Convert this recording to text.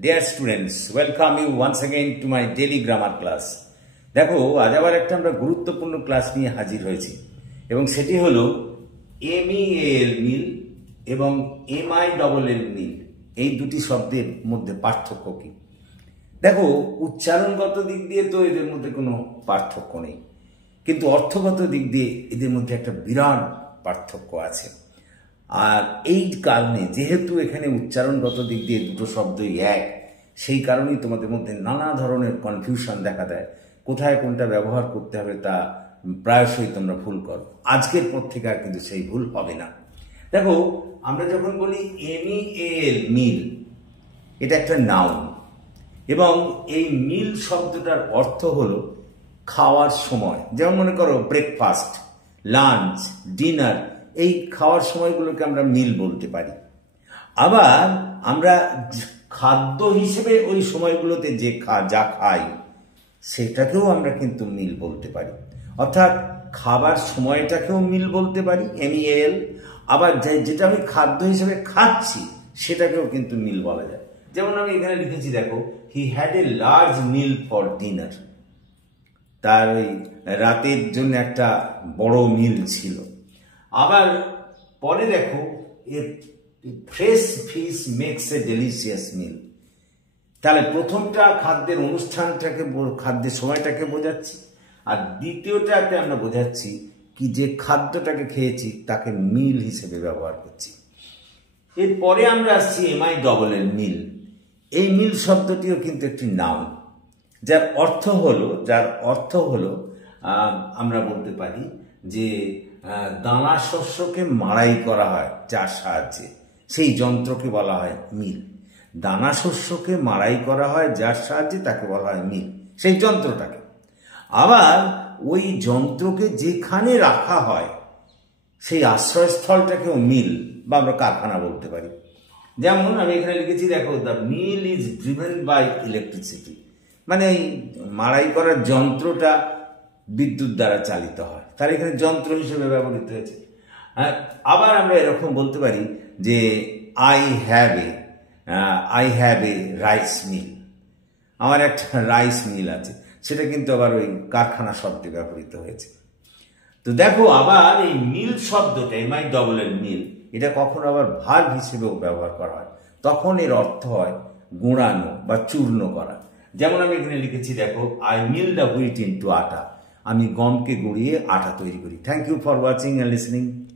Dear students, welcome you once again to my daily grammar class. দেখো আজ আবার একটা আমরা গুরুত্বপূর্ণ ক্লাস নিয়ে হাজির হয়েছি এবং সেটি হলো MEAL মিল এবং MILL মিল এই দুটি শব্দের মধ্যে পার্থক্য কি। দেখো উচ্চারণগত দিক দিয়ে তো এদের মধ্যে কোনো পার্থক্য নেই, কিন্তু অর্থগত দিক দিয়ে এদের মধ্যে একটা বিরাট পার্থক্য আছে। আর এই কারণে যেহেতু এখানে উচ্চারণগত দিক দিয়ে দুটো শব্দই এক, সেই কারণেই তোমাদের মধ্যে নানা ধরনের কনফিউশন দেখা দেয়, কোথায় কোনটা ব্যবহার করতে হবে তা প্রায়শই তোমরা ভুল করো। আজকের পর থেকে আর কিন্তু সেই ভুল হবে না। দেখো আমরা যখন বলি MEAL মিল, এটা একটা নাউন এবং এই মিল শব্দটার অর্থ হলো খাওয়ার সময়। যেমন মনে করো ব্রেকফাস্ট, লাঞ্চ, ডিনার, এই খাওয়ার সময়গুলোকে আমরা মিল বলতে পারি। আবার আমরা খাদ্য হিসেবে ওই সময়গুলোতে যা খাই সেটাকেও আমরা কিন্তু মিল বলতে পারি, অর্থাৎ খাবার সময়টাকেও মিল বলতে পারি MEAL। আবার যেটা আমি খাদ্য হিসেবে খাচ্ছি সেটাকেও কিন্তু মিল বলা যায়। যেমন আমি এখানে লিখেছি, দেখো he had a large mill for dinner, তার ওই রাতের জন্য একটা বড় মিল ছিল। আবার পরে দেখো fresh fish makes a delicious meal, তাহলে প্রথমটা খাদ্যের অনুষ্ঠানটাকে, খাদ্যের সময়টাকে বোঝাচ্ছি, আর দ্বিতীয়টাতে আমরা বোঝাচ্ছি কি যে খাদ্যটাকে খেয়েছি তাকে মিল হিসেবে ব্যবহার করছি। এরপরে আমরা আসছি MILL মিল। এই মিল শব্দটিও কিন্তু একটি নাউন, যার অর্থ হলো আমরা বলতে পারি যে দানা শস্যকে মাড়াই করা হয় যার সাহায্যে, সেই যন্ত্রকে বলা হয় মিল। দানা শস্যকে মাড়াই করা হয় যার সাহায্যে তাকে বলা হয় মিল, সেই যন্ত্রটাকে। আবার ওই যন্ত্রকে যেখানে রাখা হয় সেই আশ্রয়স্থলটাকেও মিল বা আমরা কারখানা বলতে পারি। যেমন আমি এখানে লিখেছি, দেখো the mill is driven by electricity, মানে এই মাড়াই করার যন্ত্রটা বিদ্যুৎ দ্বারা চালিত হয়, তার এখানে যন্ত্র হিসেবে ব্যবহৃত হয়েছে। আবার আমরা এরকম বলতে পারি যে I have a rice mill, আমার একটা রাইস মিল আছে, সেটা কিন্তু আবার ওই কারখানা শব্দে ব্যবহৃত হয়েছে। তো দেখো আবার এই মিল শব্দটা MILL মিল, এটা কখনো আবার ভার্ব হিসেবেও ব্যবহার করা হয়, তখন এর অর্থ হয় গুঁড়ানো বা চূর্ণ করা। যেমন আমি এখানে লিখেছি, দেখো I mill the wheat into atta, আমি গমকে গুঁড়িয়ে আটা তৈরি করি। Thank you for watching and listening.